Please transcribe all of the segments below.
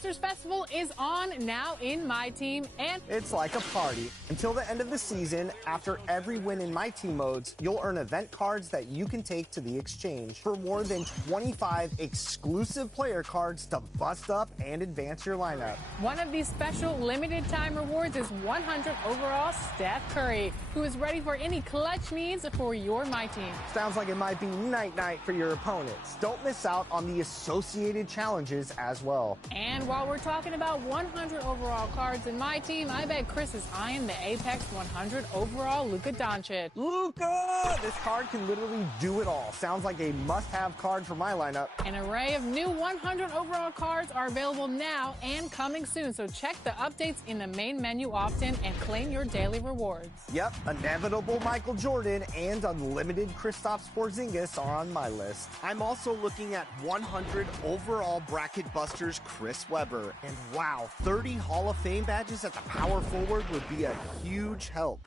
Busters Festival is on now in My Team, and it's like a party. Until the end of the season, after every win in My Team modes, you'll earn event cards that you can take to the exchange for more than 25 exclusive player cards to bust up and advance your lineup. One of these special limited time rewards is 100 overall Steph Curry, who is ready for any clutch needs for your My Team. Sounds like it might be night-night for your opponents. Don't miss out on the associated challenges as well. And while we're talking about 100 overall cards in My Team, I bet Chris is eyeing the Apex 100 overall Luka Doncic. Luka! This card can literally do it all. Sounds like a must-have card for my lineup. An array of new 100 overall cards are available now and coming soon, so check the updates in the main menu often and claim your daily rewards. Yep, inevitable Michael Jordan and unlimited Kristaps Porzingis are on my list. I'm also looking at 100 overall bracket busters Chris Webber. And wow, 30 Hall of Fame badges at the power forward would be a huge help.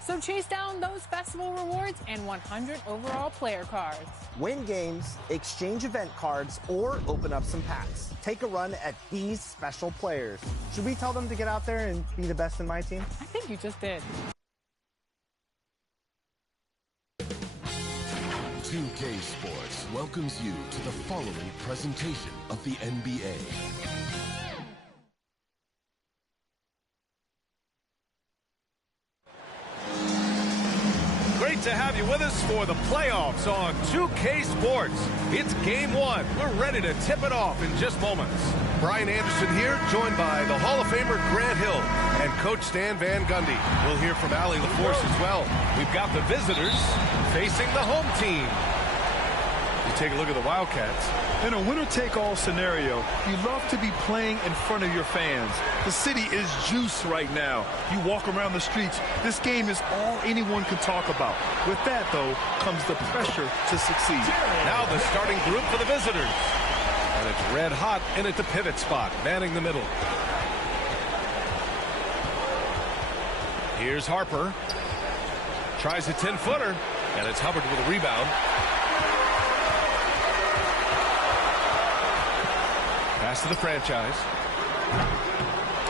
So chase down those festival rewards and 100 overall player cards. Win games, exchange event cards, or open up some packs. Take a run at these special players. Should we tell them to get out there and be the best in My Team? I think you just did. 2K Sports welcomes you to the following presentation of the NBA. Great to have you with us for the playoffs on 2K Sports. It's game one. We're ready to tip it off in just moments. Brian Anderson here, joined by the Hall of Famer Grant Hill and Coach Stan Van Gundy. We'll hear from Allie LaForce as well. We've got the visitors facing the home team. You take a look at the Wildcats. In a winner-take-all scenario, you love to be playing in front of your fans. The city is juice right now. You walk around the streets, this game is all anyone can talk about. With that, though, comes the pressure to succeed. Now the starting group for the visitors. And it's red hot in at the pivot spot, manning the middle. Here's Harper. Tries a 10-footer, and it's Hubbard with a rebound. Pass to the franchise.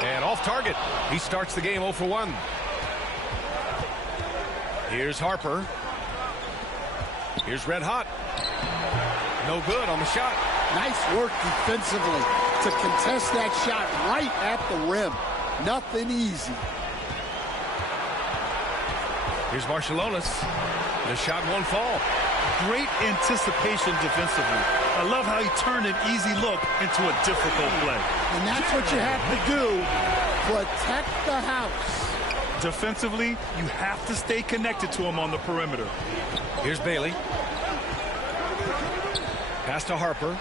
And off target. He starts the game 0 for 1. Here's Harper. Here's red hot. No good on the shot. Nice work defensively to contest that shot right at the rim. Nothing easy. Here's Marciulionis. The shot won't fall. Great anticipation defensively. I love how he turned an easy look into a difficult play. And that's what you have to do. Protect the house. Defensively, you have to stay connected to him on the perimeter. Here's Bailey. Pass to Harper.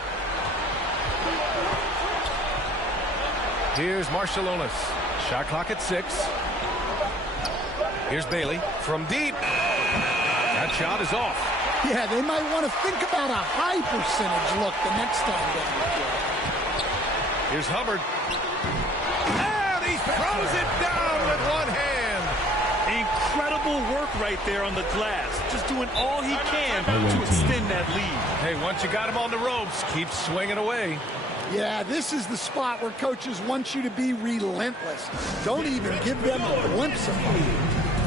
Here's Marciulionis. Shot clock at 6. Here's Bailey from deep. That shot is off. Yeah, they might want to think about a high percentage look the next time down the floor. Here's Hubbard. And he throws it down with one hand. Incredible work right there on the glass. Just doing all he can to extend that lead. Hey, once you got him on the ropes, keep swinging away. Yeah, this is the spot where coaches want you to be relentless. Don't even give them a glimpse of it.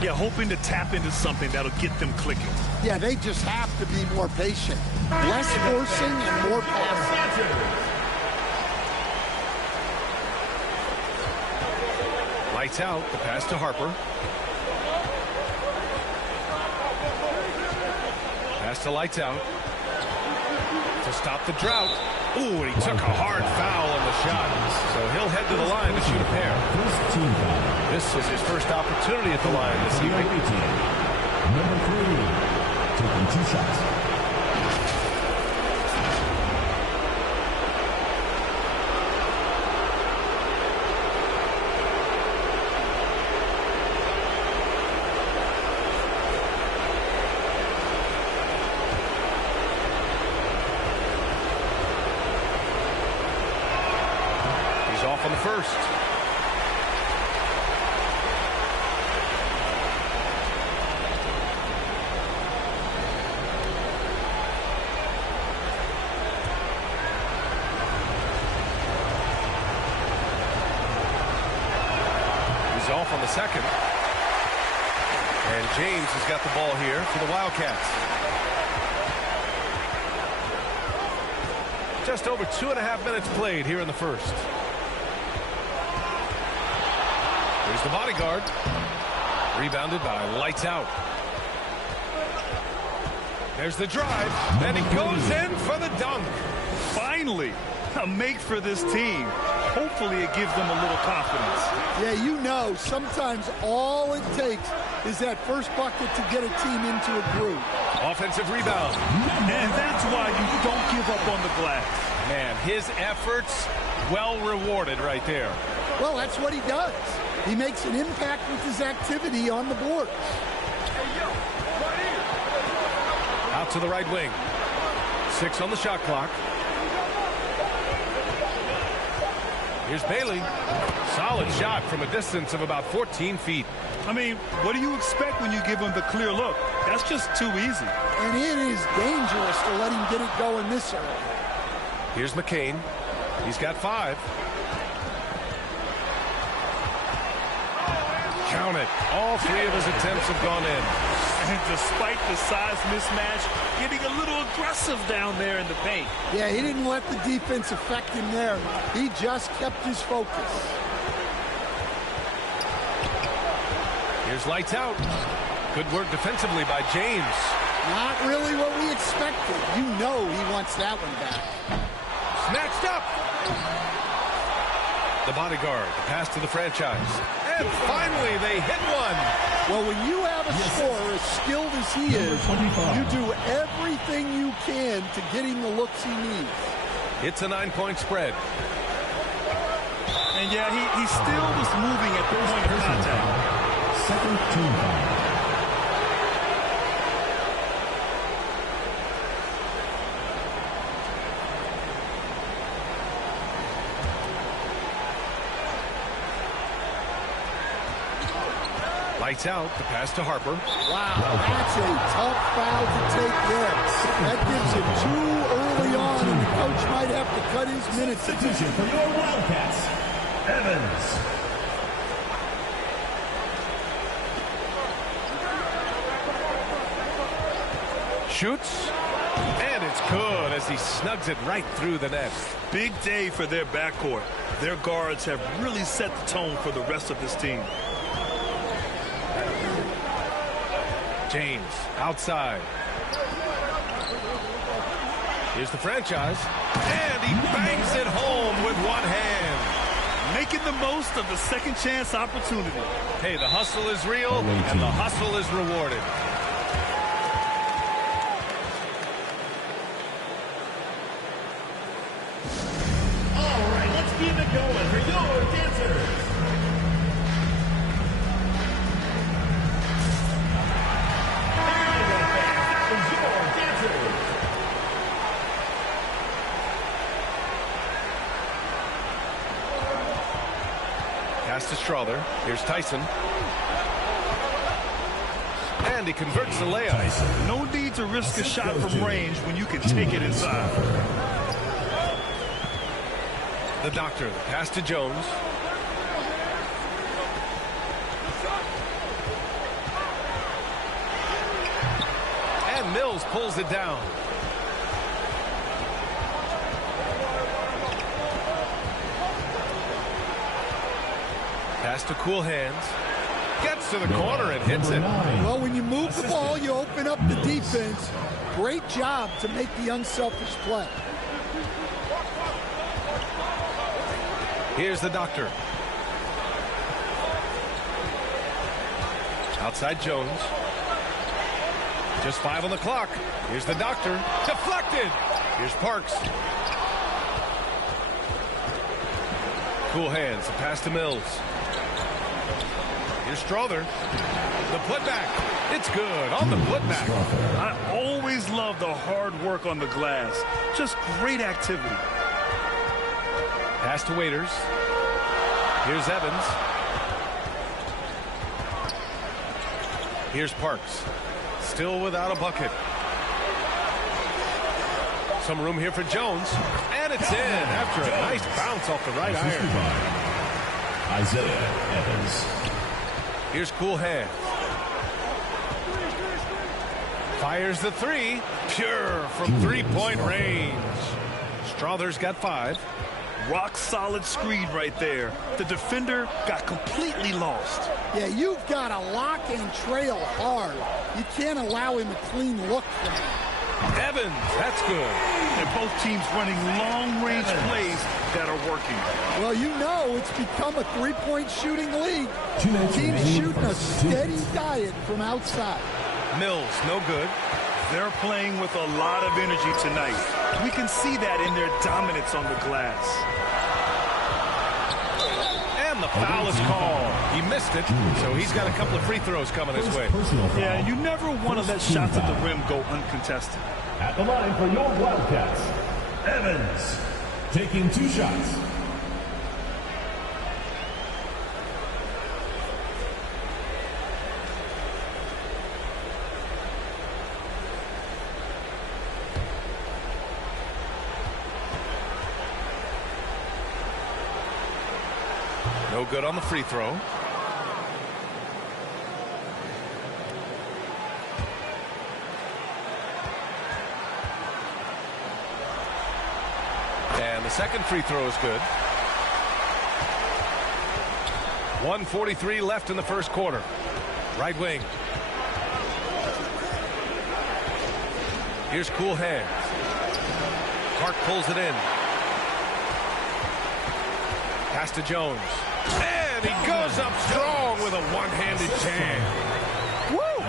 Yeah, hoping to tap into something that'll get them clicking. Yeah, they just have to be more patient. Less forcing and more passing. Lights out. The pass to Harper. Pass to lights out. To stop the drought. Ooh, and he took a hard foul on the shot. So he'll head to the line to shoot a pair. This is his first opportunity at the line this evening. Number 3, taking 2 shots. He's off on the first. on the second. And James has got the ball here for the Wildcats. Just over 2.5 minutes played here in the first. Here's the bodyguard. Rebounded by Lights Out. There's the drive, and he goes in for the dunk. Finally, a make for this team. Hopefully it gives them a little confidence. Yeah, you know, sometimes all it takes is that first bucket to get a team into a groove. Offensive rebound. And that's why you don't give up on the glass. Man, his efforts well rewarded right there. Well, that's what he does. He makes an impact with his activity on the board. Out to the right wing. 6 on the shot clock. Here's Bailey. Solid shot from a distance of about 14 feet. I mean, what do you expect when you give him the clear look? That's just too easy. And it is dangerous to let him get it going this early. Here's McCain. He's got 5. Count it. All 3 of his attempts have gone in. And despite the size mismatch, getting a little aggressive down there in the paint. Yeah, he didn't let the defense affect him there. He just kept his focus. Here's Lights Out. Good work defensively by James. Not really what we expected. You know he wants that one back. Snatched up. The bodyguard, the pass to the franchise. And finally they hit one. Well, when you have a scorer as skilled as he is, you do everything you can to get him the looks he needs. It's a 9-point spread. And yeah, he still was moving at the point of contact. Second team foul. Lights Out, the pass to Harper. Wow, that's a tough foul to take there. That gives him too early on, and the coach might have to cut his minutes. Substitution for your Wildcats, Evans. Shoots, and it's good as he snugs it right through the net. Big day for their backcourt. Their guards have really set the tone for the rest of this team. James outside. Here's the franchise, and he bangs it home with one hand. Making the most of the second chance opportunity. Hey, the hustle is real, and the hustle is rewarded. All right, let's keep it going for your dancers. Pass to Strother. Here's Tyson. And he converts the layup. No need to risk a shot from range when you can take it inside. The doctor, the pass to Jones. And Mills pulls it down. Pass to Cool Hands. Gets to the corner and hits it. Well, when you move the ball, you open up the defense. Great job to make the unselfish play. Here's the doctor. Outside Jones. Just 5 on the clock. Here's the doctor. Deflected. Here's Parks. Cool Hands. The pass to Mills. Here's Strother. The putback. It's good on the putback. I always love the hard work on the glass. Just great activity. Pass to Waiters. Here's Evans. Here's Parks. Still without a bucket. Some room here for Jones. And it's in after a nice bounce off the right iron. Isaiah Evans. Here's cool hand. Fires the three. Pure from three-point range. Strother's got 5. Rock solid screen right there. The defender got completely lost. Yeah, you've got to lock and trail hard. You can't allow him a clean look from him. Evans, that's good. And both teams running long-range plays that are working. Well, you know it's become a three-point shooting league. Teams shooting a steady diet from outside. Mills, no good. They're playing with a lot of energy tonight. We can see that in their dominance on the glass. And the foul is called. He missed it, so he's got a couple of free throws coming his way. Yeah, you never want to let shots at the rim go uncontested. At the line for your Wildcats, Evans, taking 2 shots. No good on the free throw. And the second free throw is good. 1:43 left in the first quarter. Right wing. Here's cool hands. Clark pulls it in. Pass to Jones. And he goes up strong with a one-handed jam. Woo!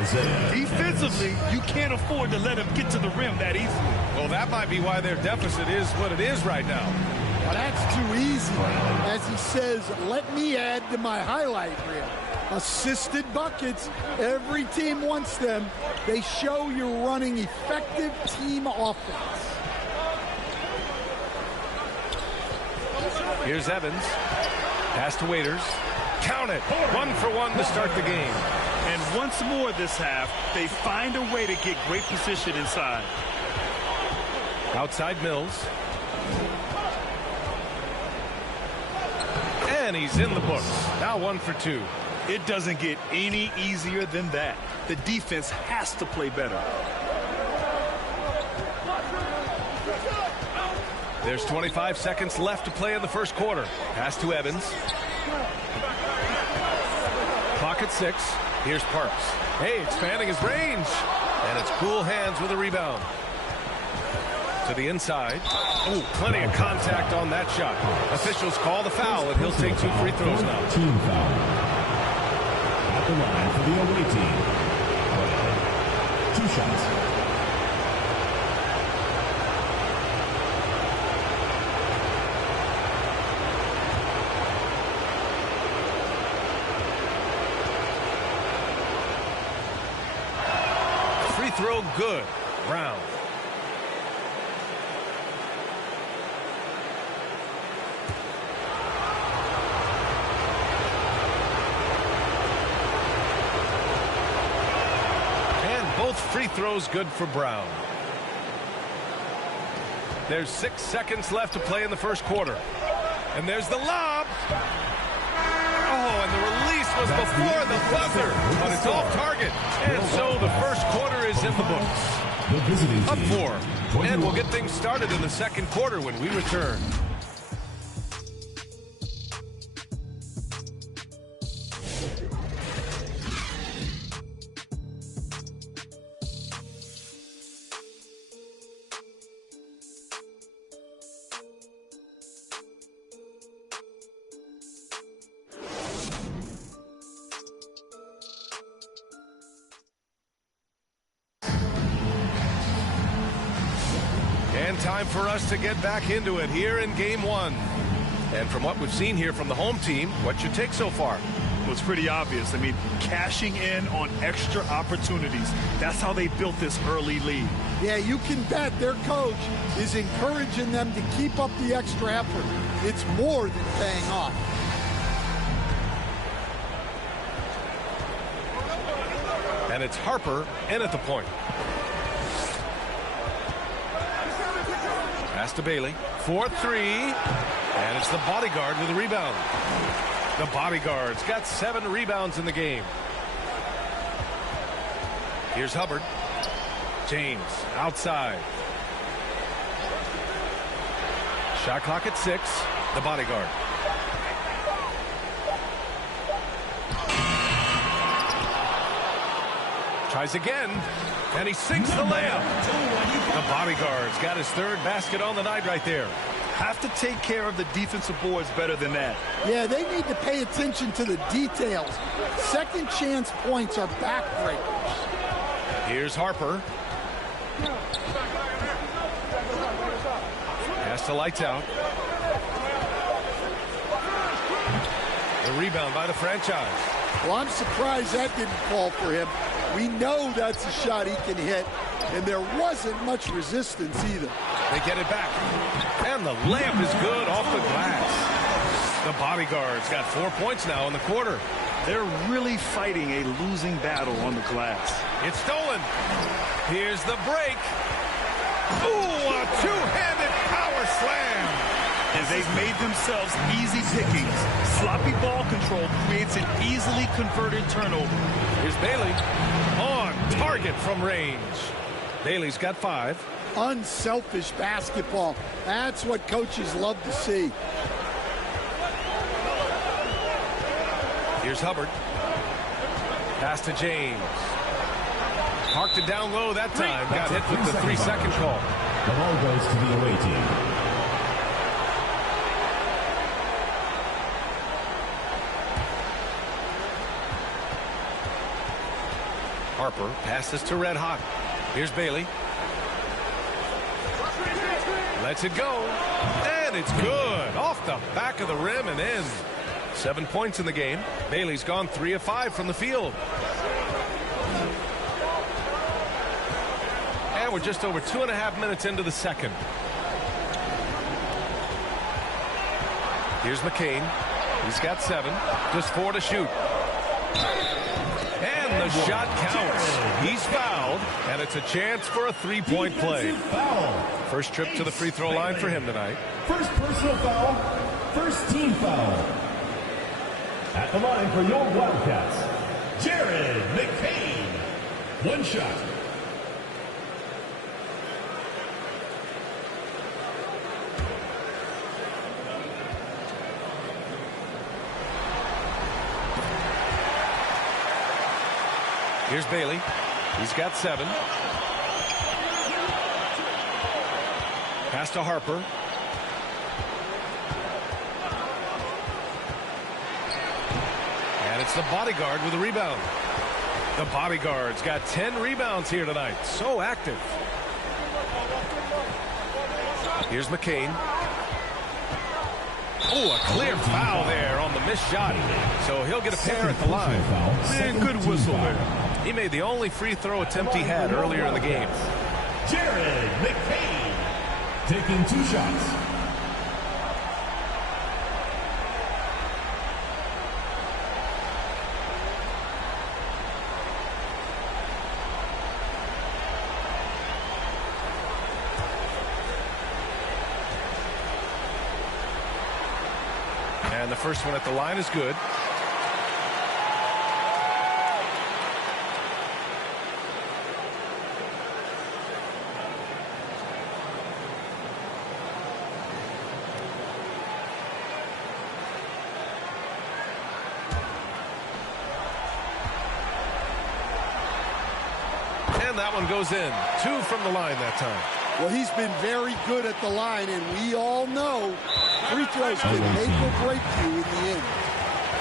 Defensively, you can't afford to let him get to the rim that easily. Well, that might be why their deficit is what it is right now. Well, that's too easy. As he says, let me add to my highlight reel. Assisted buckets. Every team wants them. They show you're running effective team offense. Here's Evans. Pass to Waiters. Count it. 1 for 1 to start the game. And once more this half, they find a way to get great position inside. Outside Mills. And he's in the books. Now 1 for 2. It doesn't get any easier than that. The defense has to play better. There's 25 seconds left to play in the first quarter. Pass to Evans. Clock at 6. Here's Parks. Hey, expanding his range. And it's cool hands with a rebound. To the inside. Oh, plenty of contact on that shot. Officials call the foul, and he'll take 2 free throws now. Team foul. At the line for the away team. 2 shots. Free throw good. Brown. Both free throws good for Brown. There's 6 seconds left to play in the first quarter. And there's the lob. Oh, and the release was before the buzzer. But it's off target. And so the first quarter is in the books. Up 4. And we'll get things started in the second quarter when we return. And time for us to get back into it here in game 1. And from what we've seen here from the home team, what's your take so far? Well, it's pretty obvious. I mean, cashing in on extra opportunities. That's how they built this early lead. Yeah, you can bet their coach is encouraging them to keep up the extra effort. It's more than paying off. And it's Harper in at the point. Pass to Bailey. 4-3. And it's the bodyguard with a rebound. The Bodyguards got 7 rebounds in the game. Here's Hubbard. James outside. Shot clock at 6. The Bodyguard. Tries again, and he sinks the layup. The Bodyguard's got his 3rd basket on the night right there. Have to take care of the defensive boards better than that. Yeah, they need to pay attention to the details. Second chance points are backbreakers. Here's Harper. Pass to Lights Out. The rebound by the franchise. Well, I'm surprised that didn't fall for him. We know that's a shot he can hit, and there wasn't much resistance either. They get it back, and the layup is good off the glass. The Bodyguards got 4 points now in the quarter. They're really fighting a losing battle on the glass. It's stolen. Here's the break. Ooh, a two-handed power slam. And they've made themselves easy pickings. Sloppy ball control creates an easily converted turnover. Here's Bailey on target from range. Bailey's got 5. Unselfish basketball. That's what coaches love to see. Here's Hubbard. Pass to James. Parked it down low that time. Got hit with the 3-second call. The ball goes to the away team. Harper passes to Red Hot. Here's Bailey. Lets it go. And it's good. Off the back of the rim and in. 7 points in the game. Bailey's gone 3 of 5 from the field. And we're just over 2.5 minutes into the second. Here's McCain. He's got 7. Just 4 to shoot. And the shot counts. He's fouled, and it's a chance for a 3-point play. First trip to the free throw line for him tonight. First personal foul, first team foul. At the line for your Wildcats, Jared McCain. 1 shot. Here's Bailey. He's got 7. Pass to Harper. And it's the Bodyguard with a rebound. The Bodyguard's got 10 rebounds here tonight. So active. Here's McCain. Oh, a clear foul there on the missed shot. So he'll get a pair at the line. Man, good whistle there. He made the only free throw attempt he had earlier in the game. Jared McCain taking 2 shots. And the first one at the line is good. And that one goes in. 2 from the line that time. Well, he's been very good at the line, and we all know free throws can make or break you in the end.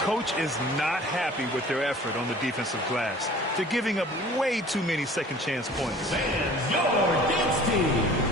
Coach is not happy with their effort on the defensive glass. They're giving up way too many second chance points. And your dance team.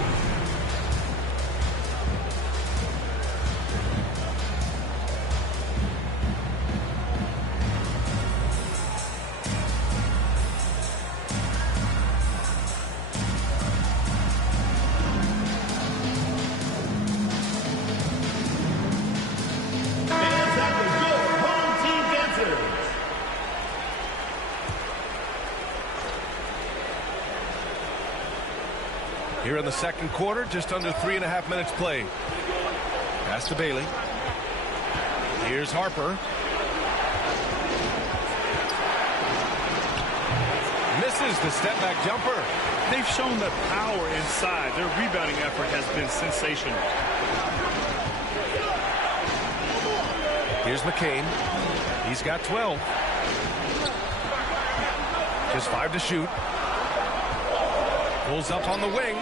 Here in the second quarter, just under 3.5 minutes played. Pass to Bailey. Here's Harper. Misses the step-back jumper. They've shown that power inside. Their rebounding effort has been sensational. Here's McCain. He's got 12. Just 5 to shoot. Pulls up on the wing.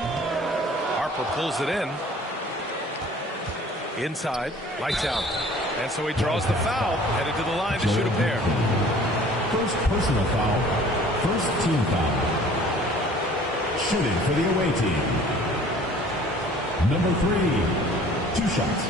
Harper pulls it in. Inside. Lights out. And so he draws the foul. Headed to the line to shoot a pair. First personal foul. First team foul. Shooting for the away team. Number 3. 2 shots.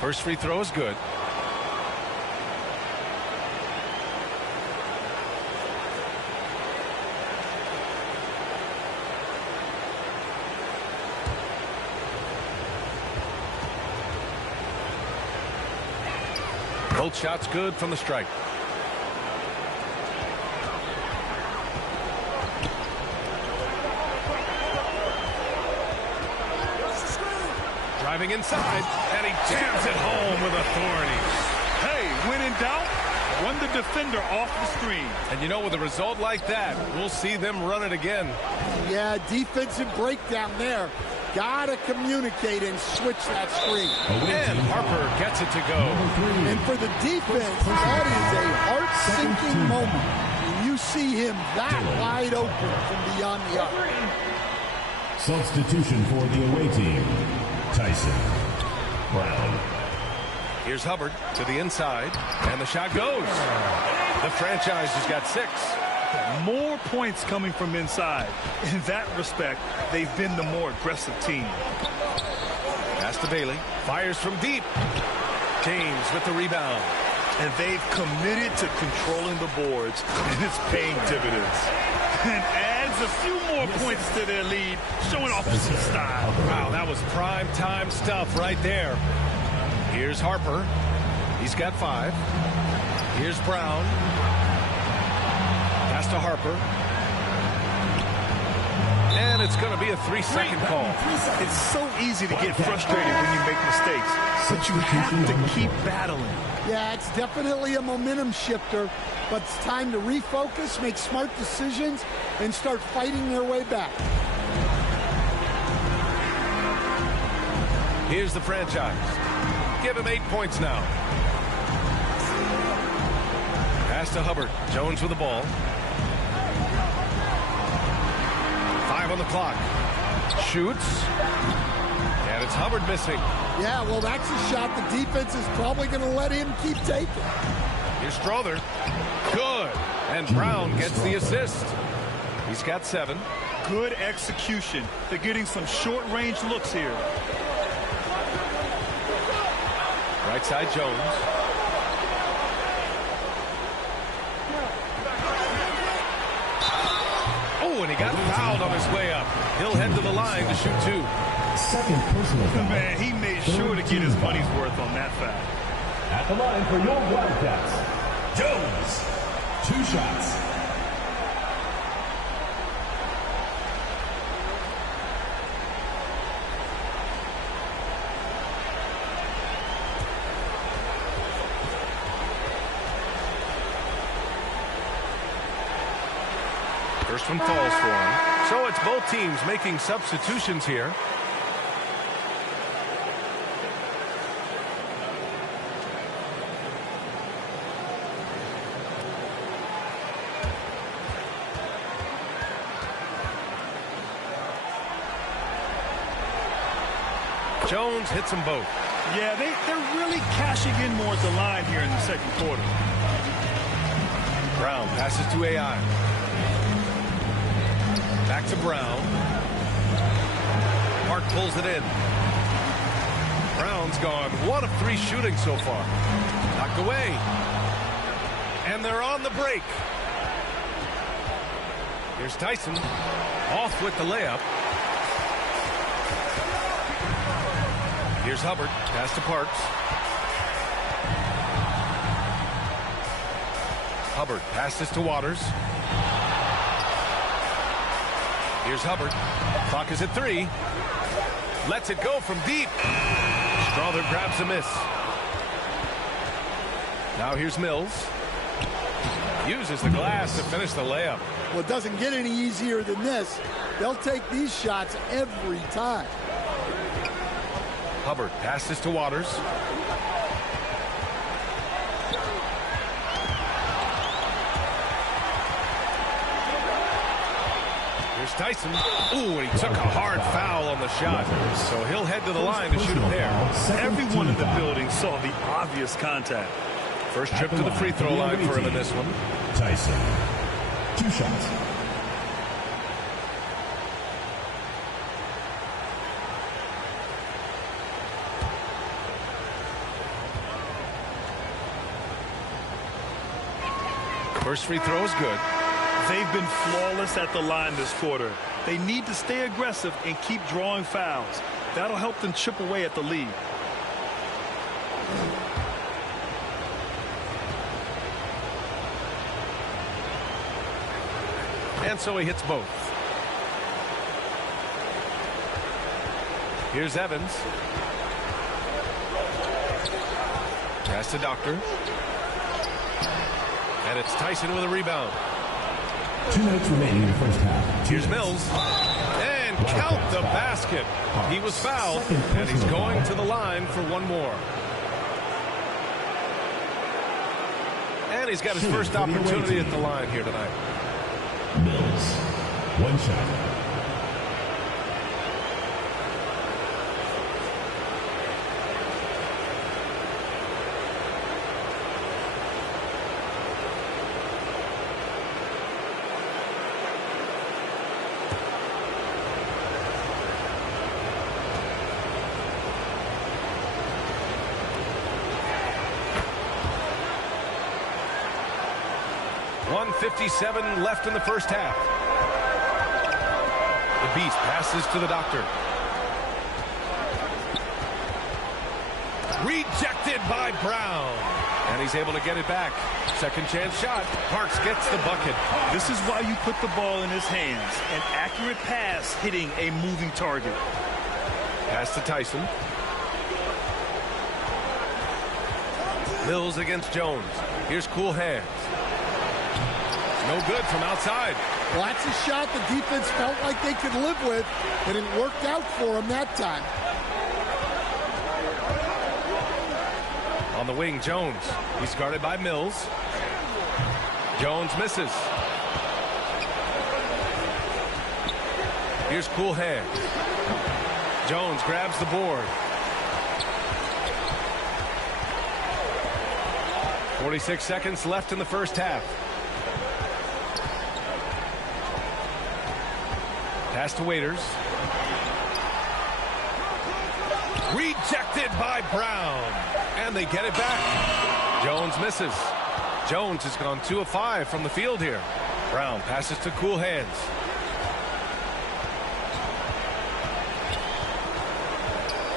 First free throw is good. Both shots good from the stripe. Driving inside, and he jams it home with authority. Hey, when in doubt, run the defender off the screen. And you know, with a result like that, we'll see them run it again. Yeah, defensive breakdown there. Gotta communicate and switch that screen. And Harper gets it to go. And for the defense, that is a heart-sinking moment when you see him that wide open from beyond the arc. Substitution for the away team. Tyson Brown. Here's Hubbard to the inside, and the shot goes. The franchise has got 6. More points coming from inside. In that respect, they've been the more aggressive team. Pass to Bailey. Fires from deep. James with the rebound. And they've committed to controlling the boards, and it's paying dividends. And adds a few more points to their lead, showing off some style. Wow, that was prime time stuff right there. Here's Harper. He's got 5. Here's Brown. Pass to Harper. And it's going to be a 3-second call. It's so easy to get frustrated when you make mistakes, but you have to keep battling. Yeah, it's definitely a momentum shifter, but it's time to refocus, make smart decisions, and start fighting their way back. Here's the franchise. Give him 8 points now. Pass to Hubbard. Jones with the ball. 5 on the clock. Shoots. And it's Hubbard missing. Yeah, well, that's a shot the defense is probably going to let him keep taking. Here's Strother. Good. And Brown gets the assist. He's got 7. Good execution. They're getting some short-range looks here. Right side, Jones. Oh, and he got fouled on his way up. He'll head to the line to shoot 2. Second personal foul. Man, he made sure to get his money's worth on that foul. At the line for your Wildcats, Jones. 2 shots. First one falls for him. So it's both teams making substitutions here. Jones hits them both. Yeah, they're really cashing in more at the line here in the second quarter. Brown passes to AI. Back to Brown. Mark pulls it in. Brown's gone 1 of 3 shooting so far. Knocked away. And they're on the break. Here's Tyson. Off with the layup. Here's Hubbard. Pass to Parks. Hubbard passes to Waters. Here's Hubbard. Clock is at 3. Lets it go from deep. Strother grabs a miss. Now here's Mills. Uses the glass to finish the layup. Well, it doesn't get any easier than this. They'll take these shots every time. Hubbard passes to Waters. Here's Tyson. Ooh, and he took a hard foul on the shot. So he'll head to the line to shoot a pair. Everyone in the building saw the obvious contact. First trip to the free throw line for him in this one. Tyson. 2 shots. First free throw is good. They've been flawless at the line this quarter. They need to stay aggressive and keep drawing fouls. That'll help them chip away at the lead. And so he hits both. Here's Evans. Pass to Doctor. And it's Tyson with a rebound. 2 minutes remaining in the first half. Here's Mills. And count the basket. He was fouled, and he's going to the line for one more. And he's got his first opportunity at the line here tonight. Mills. 1 shot. .157 left in the first half. The Beast passes to the Doctor. Rejected by Brown. And he's able to get it back. Second chance shot. Parks gets the bucket. This is why you put the ball in his hands. An accurate pass hitting a moving target. Pass to Tyson. Mills against Jones. Here's cool hands. No good from outside. Well, that's a shot the defense felt like they could live with, and it worked out for them that time. On the wing, Jones. He's guarded by Mills. Jones misses. Here's cool hands. Jones grabs the board. 46 seconds left in the first half. Pass to Waiters. Rejected by Brown. And they get it back. Jones misses. Jones has gone 2 of 5 from the field here. Brown passes to cool hands.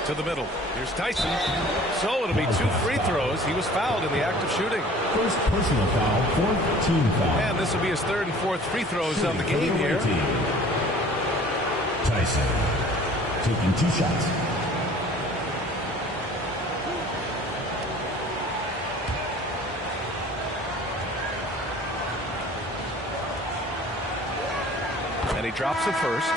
To the middle. Here's Tyson. So it'll be 2 free throws. He was fouled in the act of shooting. First personal foul, 4th team foul. And this will be his 3rd and 4th free throws of the game here. Tyson taking 2 shots. And he drops it first.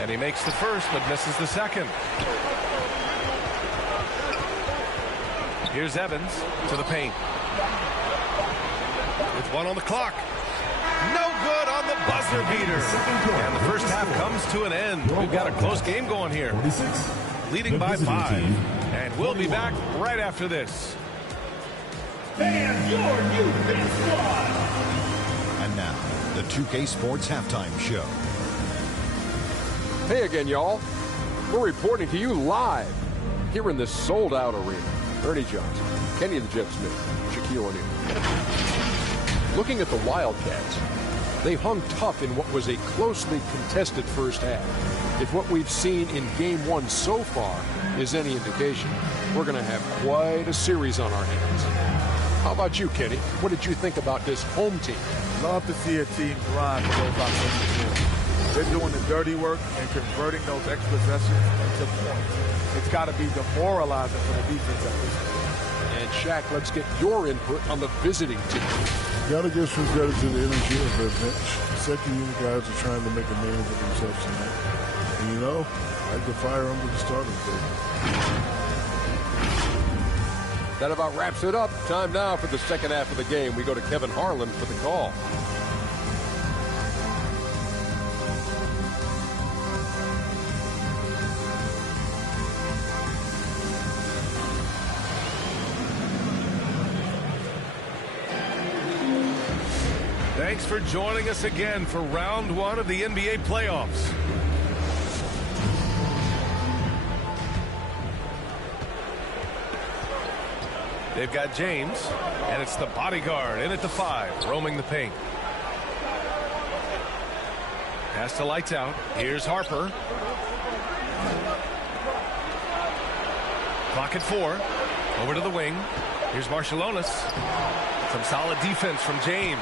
And he makes the first, but misses the second. Here's Evans to the paint. With 1 on the clock. No good on the buzzer beater. And the first half comes to an end. We've got a close game going here. Leading by 5. And we'll be back right after this. And your new best squad. And now, the 2K Sports Halftime Show. Hey again, y'all. We're reporting to you live here in this sold-out arena. Ernie Johnson, Kenny the Jet Smith, Shaquille O'Neal. Looking at the Wildcats, They hung tough in what was a closely contested first half. If what we've seen in Game 1 so far is any indication, we're going to have quite a series on our hands. How about you, Kenny? What did you think about this home team? Love to see a team grind for those offensive points. They're doing the dirty work and converting those extra possessions into points. It's got to be demoralizing for the defense at this point. And Shaq, let's get your input on the visiting team. Got to give some credit to the energy of their bench. The second unit guys are trying to make a name for themselves tonight. And you know, like the fire under the starting table. That about wraps it up. Time now for the second half of the game. We go to Kevin Harlan for the call. Thanks for joining us again for round one of the NBA playoffs. They've got James, and it's the bodyguard in at the 5, roaming the paint. Pass to Lights Out. Here's Harper. Clock at 4. Over to the wing. Here's Marciulionis. Some solid defense from James.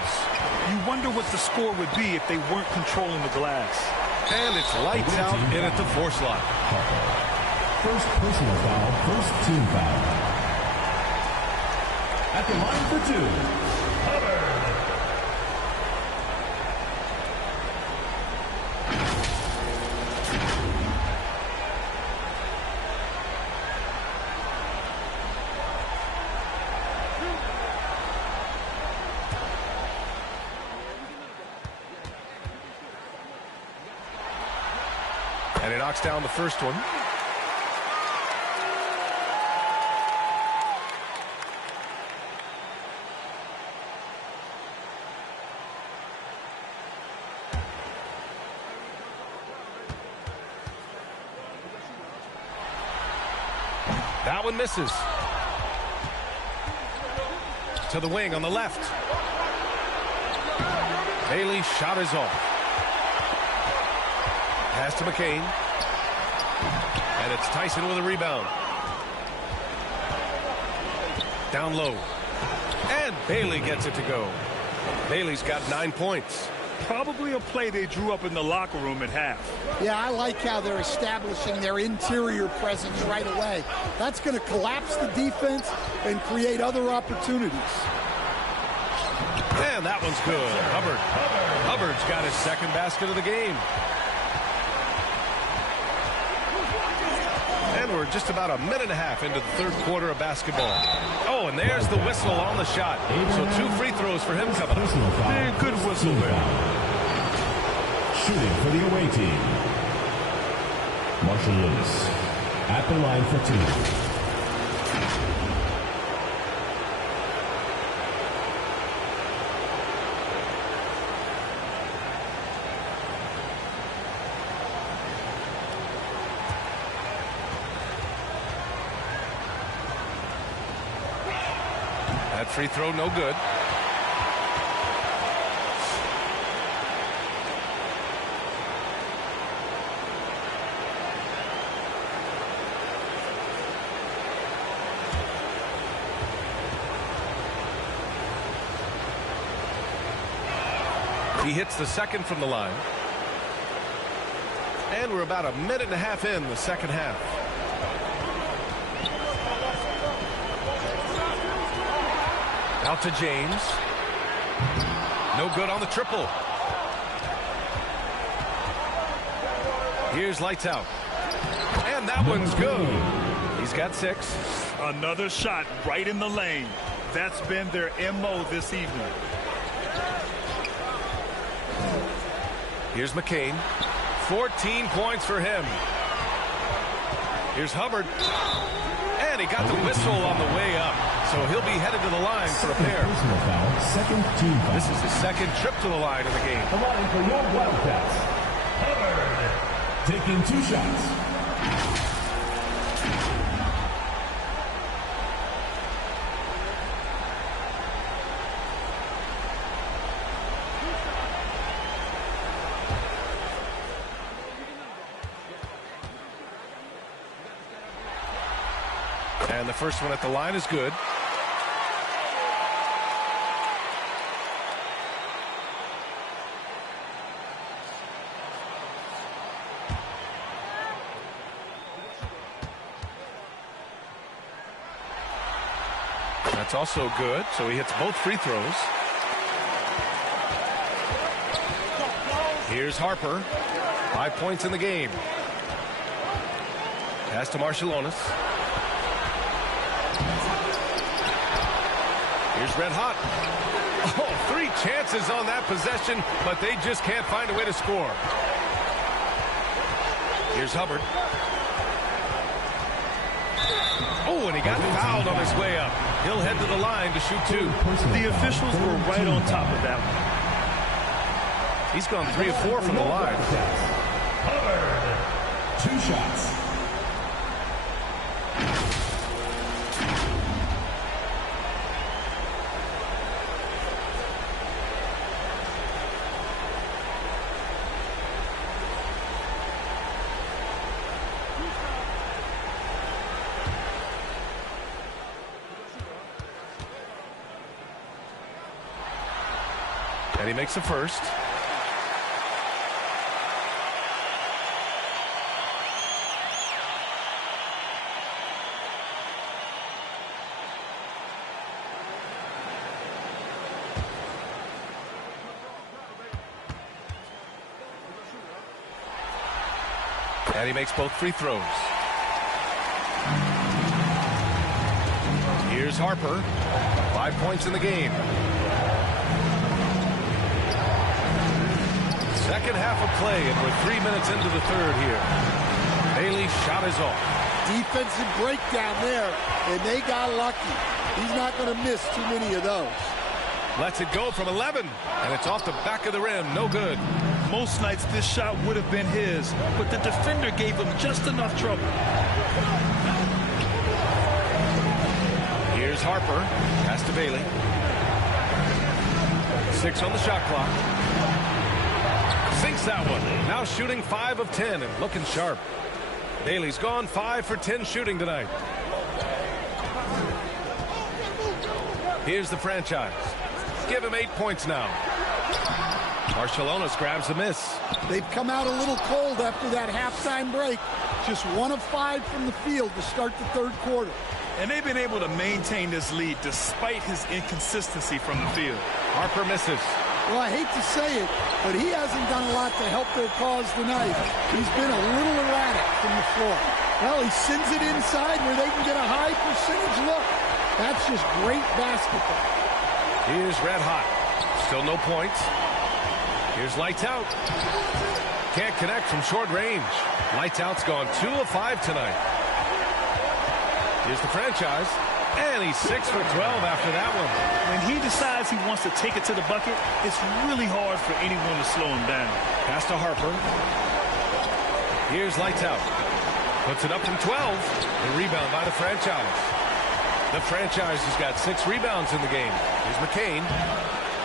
You wonder what the score would be if they weren't controlling the glass. And it's Lights Out in at the 4 slot. First personal foul, first team foul. At the line for 2, Hubbard. And he knocks down the first one. That one misses. To the wing on the left. Bailey's shot is off. Pass to McCain. And it's Tyson with a rebound. Down low. And Bailey gets it to go. Bailey's got 9 points. Probably a play they drew up in the locker room at half. Yeah, I like how they're establishing their interior presence right away. That's going to collapse the defense and create other opportunities. And that one's good. Hubbard's got his second basket of the game. And we're just about a minute and a half into the third quarter of basketball. Oh, and there's the whistle on the shot. So 2 free throws for him coming up. Man, good whistle there. Shooting for the away team, Marciulionis at the line for 2. That free throw no good. He hits the second from the line. And we're about a minute and a half in the second half. Out to James. No good on the triple. Here's Lights Out. And that one's good. He's got 6. Another shot right in the lane. That's been their MO this evening. Here's McCain. 14 points for him. Here's Hubbard. And he got the whistle on the way up. So he'll be headed to the line for a pair. Second team foul. This is his second trip to the line in the game. The line for your Wildcats, Hubbard, taking 2 shots. And the first one at the line is good. That's also good, so he hits both free throws. Here's Harper. 5 points in the game. Pass to Marciulionis. Here's Red Hot. Oh, 3 chances on that possession, but they just can't find a way to score. Here's Hubbard. Oh, and he got fouled on his way up. He'll head to the line to shoot 2. The officials were right on top of that one. He's gone 3 of 4 from the line. Hubbard, 2 shots. And he makes the first. And he makes both free throws. Here's Harper. 5 points in the game. Second half of play, and we're 3 minutes into the third here. Bailey's shot is off. Defensive breakdown there, and they got lucky. He's not going to miss too many of those. Lets it go from 11, and it's off the back of the rim. No good. Most nights this shot would have been his, but the defender gave him just enough trouble. Here's Harper. Pass to Bailey. 6 on the shot clock. Sinks that one. Now shooting 5 of 10 and looking sharp. Bailey's gone 5 for 10 shooting tonight. Here's the franchise. Give him 8 points now. Marciulionis grabs the miss. They've come out a little cold after that halftime break. Just 1 of 5 from the field to start the third quarter. And they've been able to maintain this lead despite his inconsistency from the field. Harper misses. Well, I hate to say it, but he hasn't done a lot to help their cause tonight. He's been a little erratic from the floor. Well, he sends it inside where they can get a high percentage look. That's just great basketball. Here's Red Hot. Still no points. Here's Lights Out. Can't connect from short range. Lights Out's gone 2 of 5 tonight. Here's the franchise. And he's 6 for 12 after that one. When he decides he wants to take it to the bucket, it's really hard for anyone to slow him down. Pass to Harper. Here's Lights Out. Puts it up from 12. The rebound by the franchise. The franchise has got 6 rebounds in the game. Here's McCain.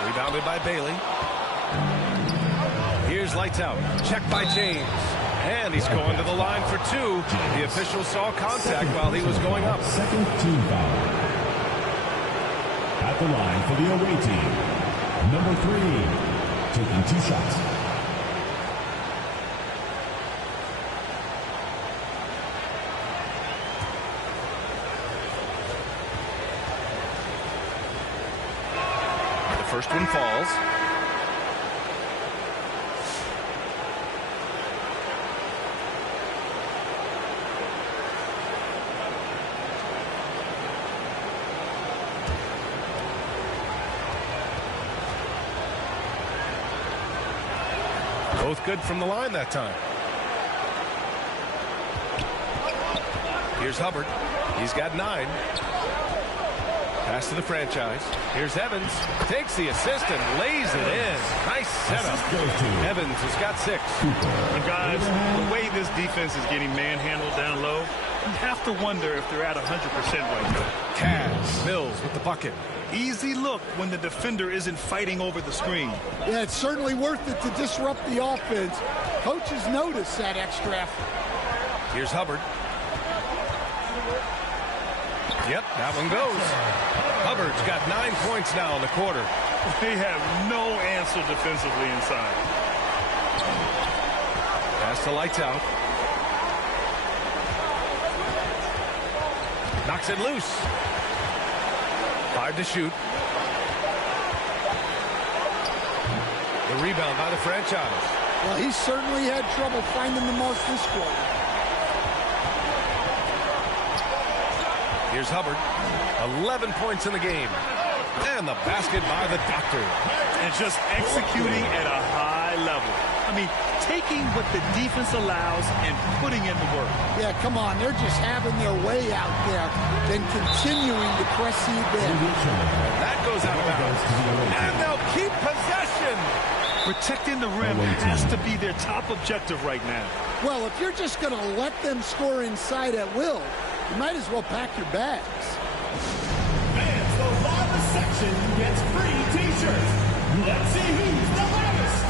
Rebounded by Bailey. Here's Lights Out. Checked by James. And he's going to the line for 2. The official saw contact while he was going up. Second team foul. At the line for the away team, number 3, taking 2 shots. The first one falls. Both good from the line that time. Here's Hubbard. He's got 9. Pass to the franchise. Here's Evans. Takes the assist and lays it in. Nice setup. Evans has got 6. And guys, the way this defense is getting manhandled down low, you have to wonder if they're at 100% right now. Kaz Mills with the bucket. Easy look when the defender isn't fighting over the screen. Yeah, it's certainly worth it to disrupt the offense. Coaches notice that extra effort. Here's Hubbard. Yep, that one goes. Hubbard's got 9 points now in the quarter. They have no answer defensively inside. Pass to Lights Out. Knocks it loose. 5 to shoot. The rebound by the franchise. Well, he certainly had trouble finding the mark this quarter. Here's Hubbard. 11 points in the game. And the basket by the Doctor. And just executing at a high level. I mean, taking what the defense allows and putting in the work. Yeah, come on. They're just having their way out there and continuing to press the advantage. That goes out of bounds. And they'll keep possession. Protecting the rim has to be their top objective right now. Well, if you're just going to let them score inside at will, you might as well pack your bags. Fans, the loudest section gets free t-shirts. Let's see who's the loudest.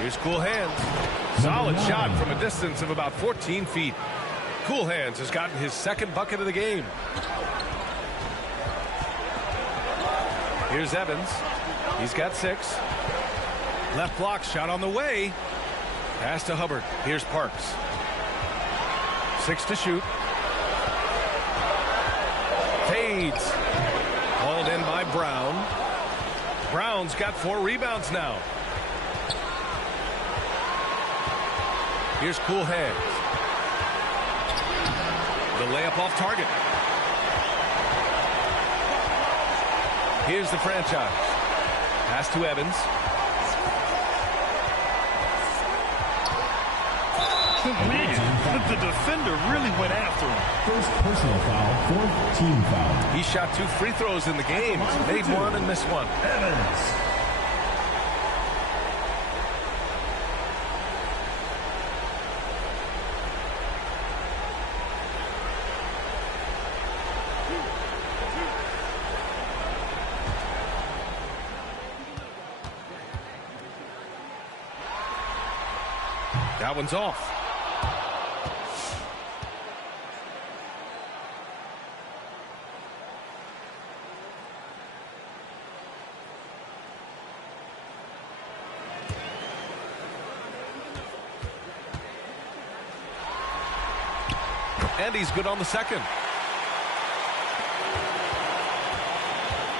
Here's Cool Hands. Solid shot from a distance of about 14 feet. Cool Hands has gotten his second bucket of the game. Here's Evans. He's got 6. Left block shot on the way. Pass to Hubbard. Here's Parks. 6 to shoot. Fades. Hauled in by Brown. Brown's got 4 rebounds now. Here's Cool Hands. The layup off target. Here's the franchise. Pass to Evans. Man, the defender really went after him. First personal foul, 4th team foul. He shot 2 free throws in the game. Made 1 and missed 1. Evans. That one's off. And he's good on the second.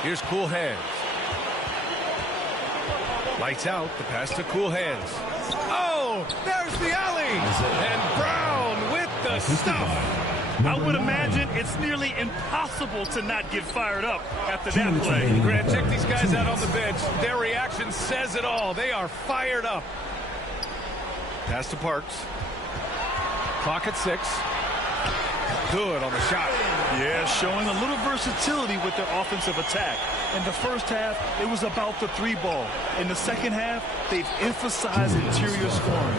Here's Cool Hands. Lights out. The pass to Cool Hands. Oh, there's the alley. And Brown with the stuff. I would imagine it's nearly impossible to not get fired up after that play. Grant, check these guys out on the bench. Their reaction says it all. They are fired up. Pass to Parks. Clock at 6. Good on the shot. Yeah, showing a little versatility with their offensive attack. In the first half, it was about the 3 ball. In the second half, they've emphasized interior scoring.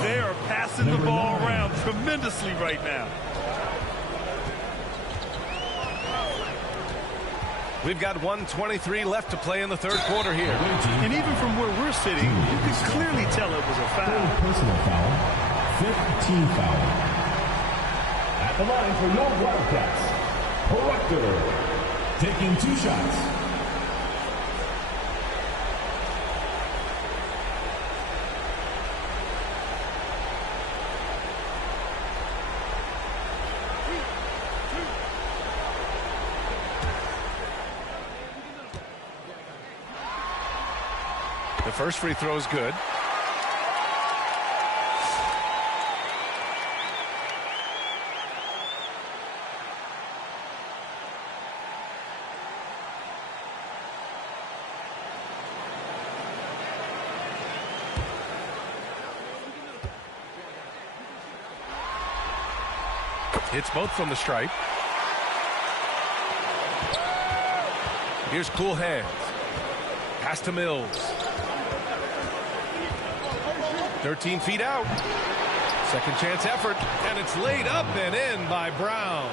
They are passing the ball around tremendously right now. We've got 1:23 left to play in the third quarter here. And even from where we're sitting, you can clearly tell it was a foul. Personal foul, 5th team foul. At the line for your Wildcats, Proctor, taking 2 shots. The first free throw is good. Hits both from the stripe. Here's cool hands. Pass to Mills. 13 feet out. Second chance effort, and it's laid up and in by Brown.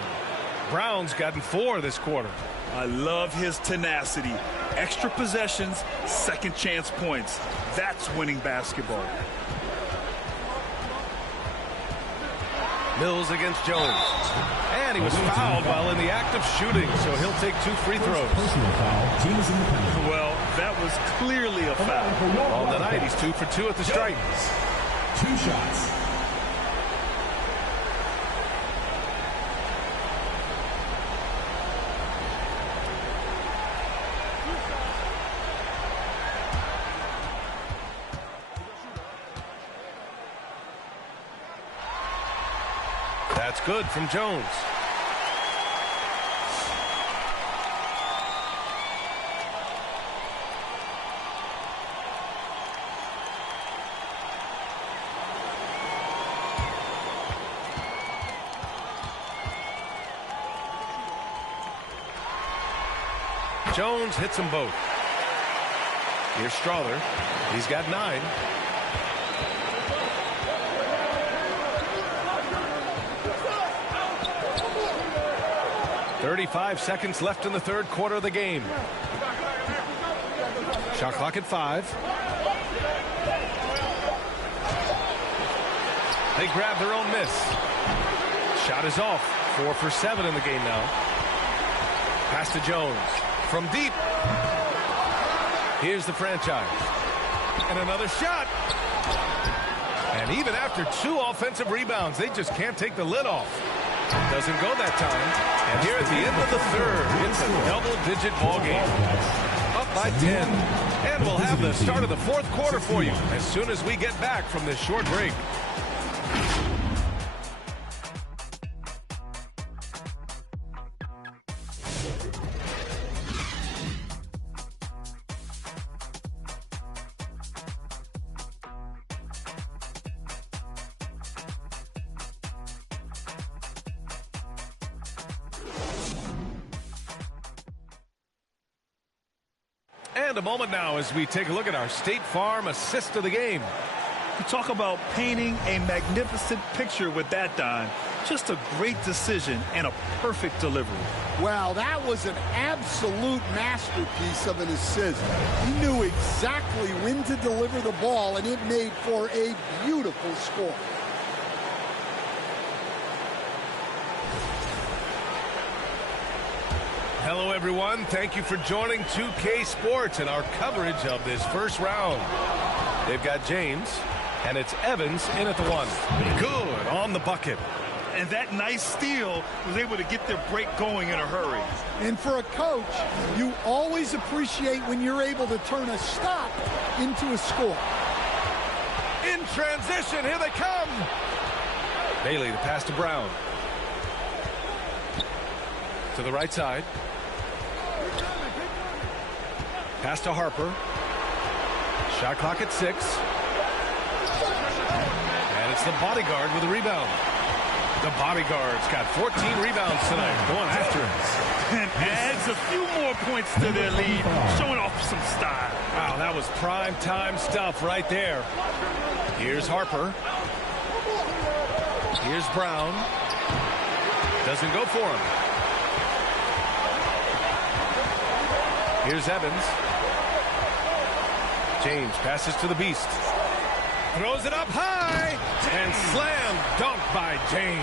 Brown's gotten 4 this quarter. I love his tenacity. Extra possessions, second chance points. That's winning basketball. Mills against Jones. And he was fouled while in the act of shooting, so he'll take 2 free throws. Well, that was clearly a foul. On the night, he's 2 for 2 at the stripe. 2 shots. That's good from Jones. Jones hits them both. Here's Strother. He's got 9. .35 seconds left in the third quarter of the game. Shot clock at 5. They grab their own miss. Shot is off. 4 for 7 in the game now. Pass to Jones. From deep. Here's the franchise. And another shot. And even after 2 offensive rebounds, they just can't take the lid off. Doesn't go that time. And here at the end of the third, it's a double-digit ball game. Up by 10. And we'll have the start of the fourth quarter for you as soon as we get back from this short break. And a moment now as we take a look at our State Farm assist of the game. You talk about painting a magnificent picture with that dime. Just a great decision and a perfect delivery. Wow, that was an absolute masterpiece of an assist. He knew exactly when to deliver the ball, and it made for a beautiful score. Hello, everyone. Thank you for joining 2K Sports and our coverage of this first round. They've got James, and it's Evans in at the 1. Good on the bucket. And that nice steal was able to get their break going in a hurry. And for a coach, you always appreciate when you're able to turn a stop into a score. In transition, here they come. Bailey, the pass to Brown. To the right side. Pass to Harper. Shot clock at 6. And it's the bodyguard with a rebound. The bodyguard's got 14 rebounds tonight, going after it. And adds a few more points to their lead, showing off some style. Wow, that was prime time stuff right there. Here's Harper. Here's Brown. Doesn't go for him. Here's Evans. James passes to the Beast. Throws it up high. And slam dunk by James.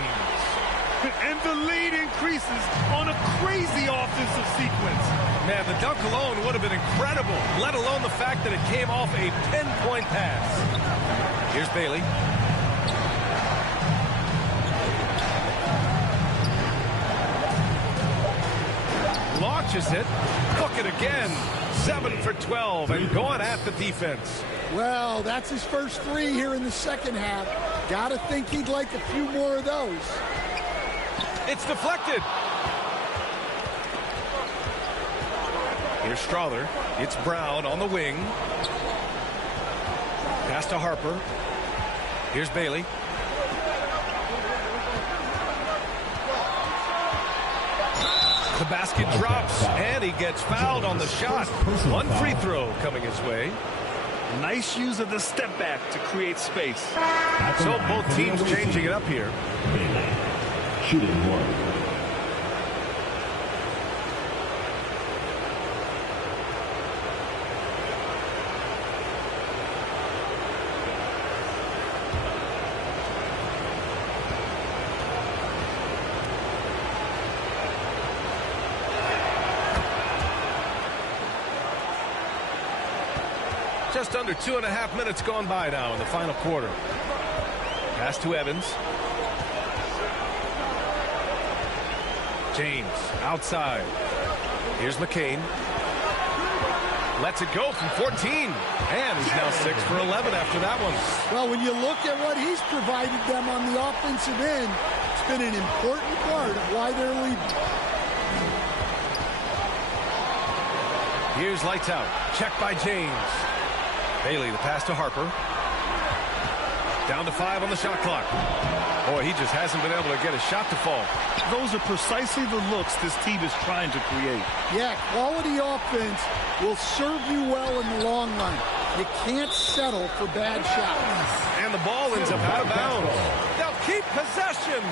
And the lead increases on a crazy offensive sequence. Man, the dunk alone would have been incredible, let alone the fact that it came off a pinpoint pass. Here's Bailey. launches it. Look it again. 7 for 12 and going at the defense. Well, that's his first 3 here in the second half. Gotta think he'd like a few more of those. It's deflected. Here's Strother. It's Brown on the wing. Pass to Harper. Here's Bailey. The basket drops, and he gets fouled on the shot. One free throw coming his way. Nice use of the step back to create space. So both teams changing it up here. Shooting 1. Just under 2.5 minutes gone by now in the final quarter. Pass to Evans. James outside. Here's McCain. Lets it go from 14. And he's now 6 for 11 after that one. Well, when you look at what he's provided them on the offensive end, it's been an important part of why they're leading. Here's lights out. Check by James. Bailey, the pass to Harper. Down to 5 on the shot clock. Boy, he just hasn't been able to get a shot to fall. Those are precisely the looks this team is trying to create. Yeah, quality offense will serve you well in the long run. You can't settle for bad shots. And the ball ends up out of bounds. They'll keep possession.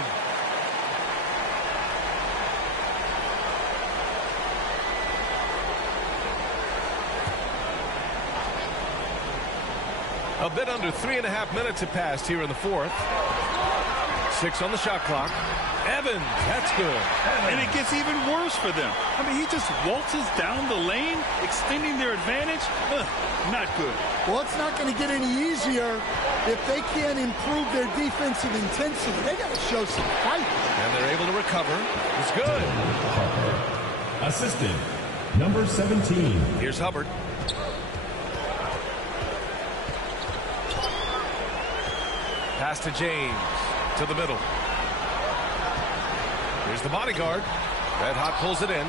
A bit under 3.5 minutes have passed here in the fourth. 6 on the shot clock. Evans, that's good. And it gets even worse for them. I mean, he just waltzes down the lane, extending their advantage. Not good. Well, it's not going to get any easier if they can't improve their defensive intensity. They got to show some fight. And they're able to recover. It's good. Assistant, number 17. Here's Hubbard. Pass to James, to the middle. Here's the bodyguard. Red Hot pulls it in.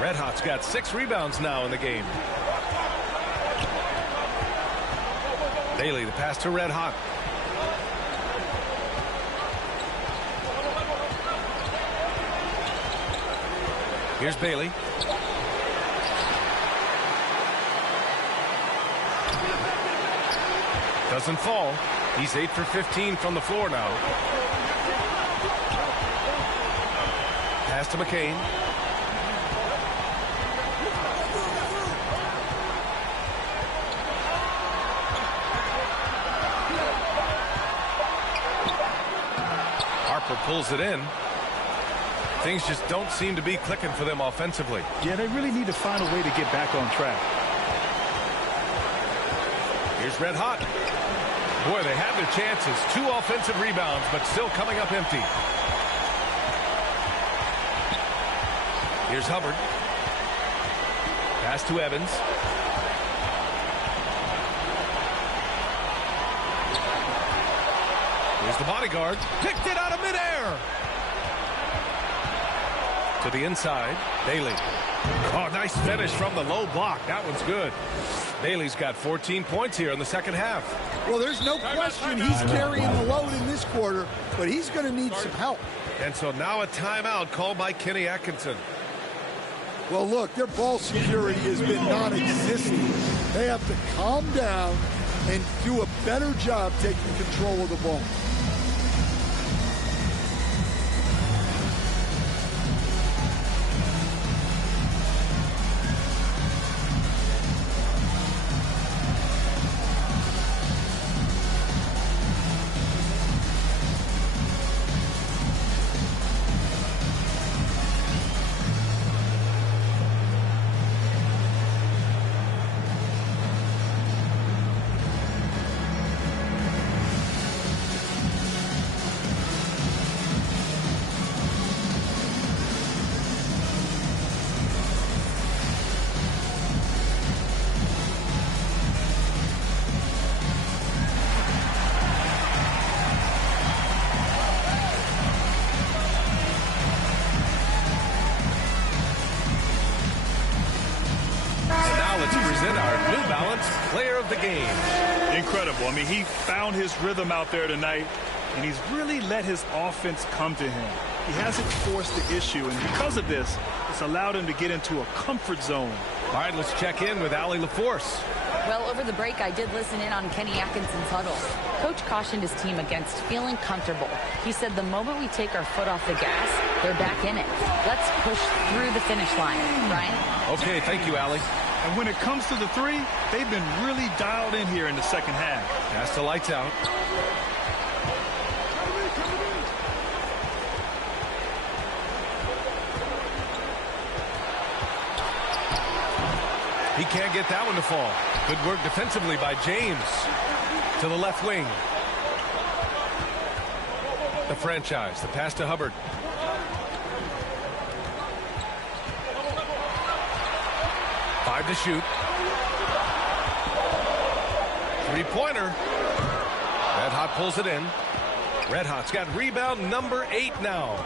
Red Hot's got 6 rebounds now in the game. Bailey, the pass to Red Hot. Here's Bailey. Doesn't fall. He's 8 for 15 from the floor now. Pass to McCain. Harper pulls it in. Things just don't seem to be clicking for them offensively. Yeah, they really need to find a way to get back on track. Here's Red Hot. Boy, they had their chances. 2 offensive rebounds, but still coming up empty. Here's Hubbard. Pass to Evans. Here's the bodyguard. Picked it out of midair. To the inside. Bailey. Oh, nice finish from the low block. That one's good. Bailey's got 14 points here in the second half. Well, there's no question he's carrying the load in this quarter, but he's going to need some help. And so now a timeout called by Kenny Atkinson. Well, look, their ball security has been non-existent. They have to calm down and do a better job taking control of the ball. let's present our New Balance Player of the Game. Incredible. I mean, he found his rhythm out there tonight, and he's really let his offense come to him. He hasn't forced the issue, and because of this, it's allowed him to get into a comfort zone. All right, let's check in with Allie LaForce. Well, over the break, I did listen in on Kenny Atkinson's huddle. Coach cautioned his team against feeling comfortable. He said the moment we take our foot off the gas, they're back in it. Let's push through the finish line. Brian? Okay, thank you, Allie. And when it comes to the three, they've been really dialed in here in the second half. Pass to Lights Out. He can't get that one to fall. Good work defensively by James. To the left wing. The franchise. The pass to Hubbard. Five to shoot. Three-pointer. Red Hot pulls it in. Red Hot's got rebound number 8 now.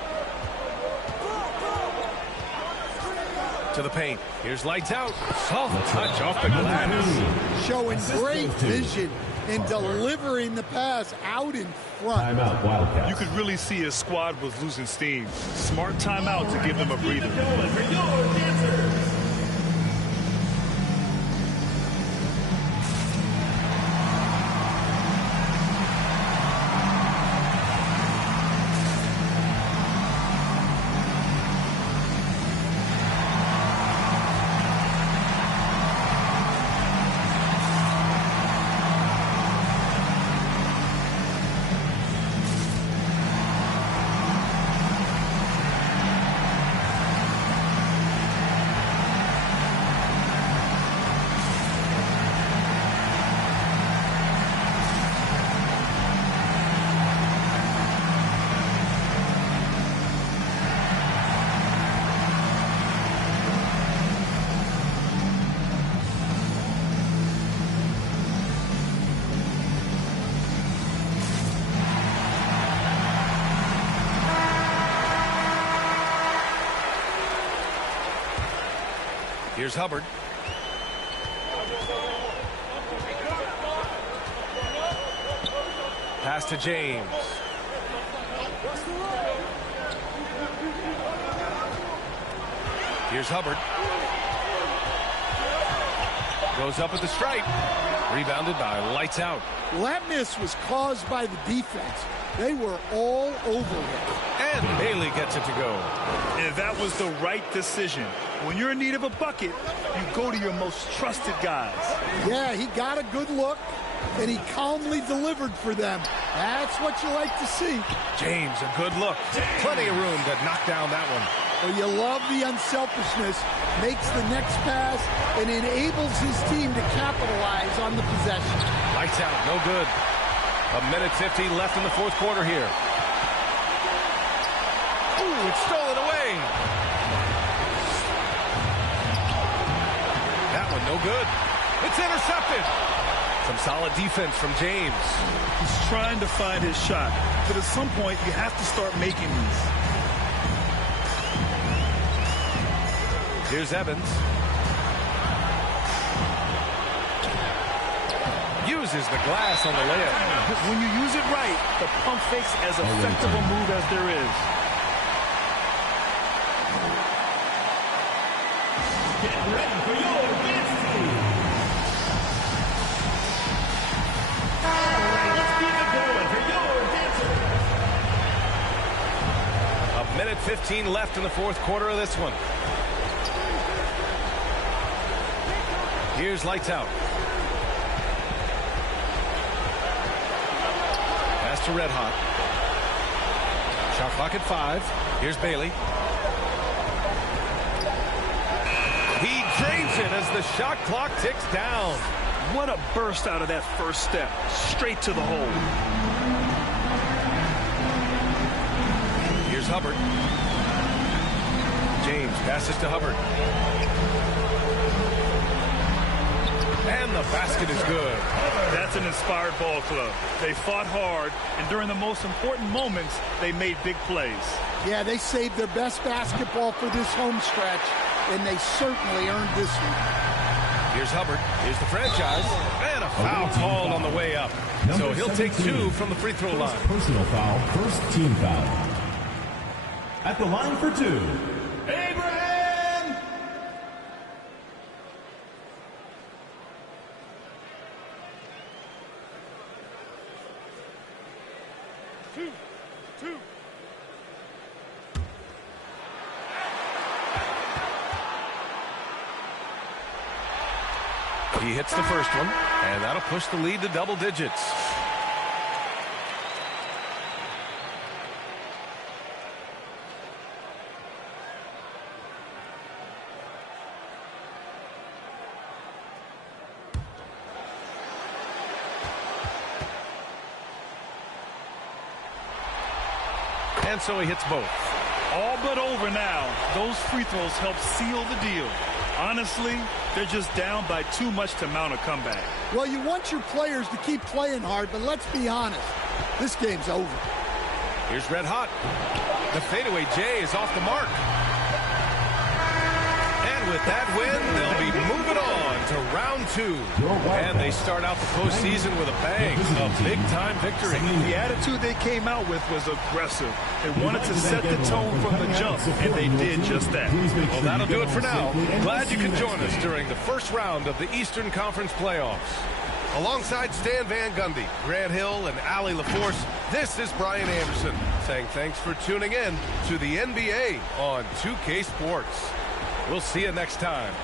To the paint. Here's Lights Out. Soft touch off the glass. Showing great vision and delivering the pass out in front. Timeout, Wildcats. You could really see his squad was losing steam. Smart timeout to give them a breather. Here's Hubbard. Pass to James. Here's Hubbard. Goes up at the stripe. Rebounded by Lights Out. Well, that miss was caused by the defense. They were all over him. And Bailey gets it to go. And that was the right decision. When you're in need of a bucket, you go to your most trusted guys. Yeah, he got a good look, and he calmly delivered for them. That's what you like to see. James, a good look. Plenty of room to knock down that one. Well, you love the unselfishness, makes the next pass, and enables his team to capitalize on the possession. Lights Out, no good. A minute 50 left in the fourth quarter here. Ooh, it's stolen away. That one no good. It's intercepted. Some solid defense from James. He's trying to find his shot, but at some point you have to start making these. Here's Evans. Uses the glass on the layup. When you use it right, the pump fake's as effective a move as there is. Get ready for your dance team. Let's keep it going for your dancers. A minute 15 left in the fourth quarter of this one. Here's Lights Out. Pass to Red Hot. Shot clock at 5. Here's Bailey. He drains it as the shot clock ticks down. What a burst out of that first step. Straight to the hole. Here's Hubbard. James passes to Hubbard. And the basket is good. That's an inspired ball club. They fought hard, and during the most important moments, they made big plays. Yeah, they saved their best basketball for this home stretch, and they certainly earned this one. Here's Hubbard. Here's the franchise. And a foul called on the way up. So he'll take 2 from the free throw line. Personal foul, first team foul. At the line for 2, Abraham! Two. He hits the first one, and that'll push the lead to double digits. And so he hits both. All but over now. Those free throws help seal the deal. Honestly, they're just down by too much to mount a comeback. Well, you want your players to keep playing hard, but let's be honest. This game's over. Here's Red Hot. The fadeaway J is off the mark. And with that win, they'll be moving on to round 2. And they start out the postseason with a bang. A big-time victory. The attitude they came out with was aggressive. They wanted to set the tone from the jump, and they did just that. Well, that'll do it for now. Glad you could join us during the first round of the Eastern Conference playoffs. Alongside Stan Van Gundy, Grant Hill, and Allie LaForce, this is Brian Anderson saying thanks for tuning in to the NBA on 2K Sports. We'll see you next time.